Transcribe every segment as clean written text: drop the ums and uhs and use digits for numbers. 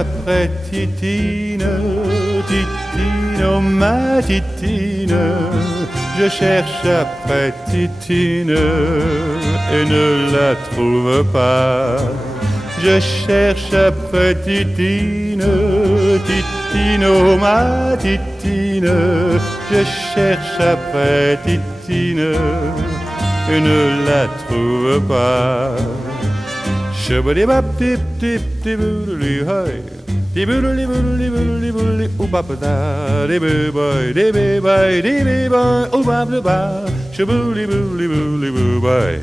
après Titine, Titine, oh ma Titine. Je cherche après Titine et ne la trouve pas. Je cherche après Titine, Titine, oh ma Titine. Je cherche après Titine et ne la trouve pas. Shabadibab dip dip diboodly hi. Diboodly boodly boodly boodly oopapata. Dibby boy, dibby boy, dibby boy, oopapata. Shaboodly boodly boodly boo boy.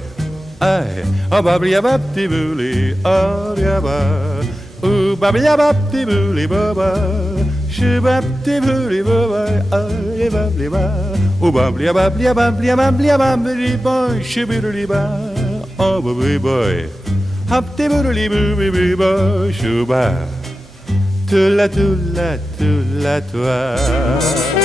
Aye, oh bably abab diboodly, oh yabba. Oh bably abab diboodly baba. Shabab diboodly baba, aye bably ba. Oh bably abab abab abab abab boy, shaboodly ba. Oh bably boy. Hop de boodly boo boo boo boo shuba. Tula tula tula toi.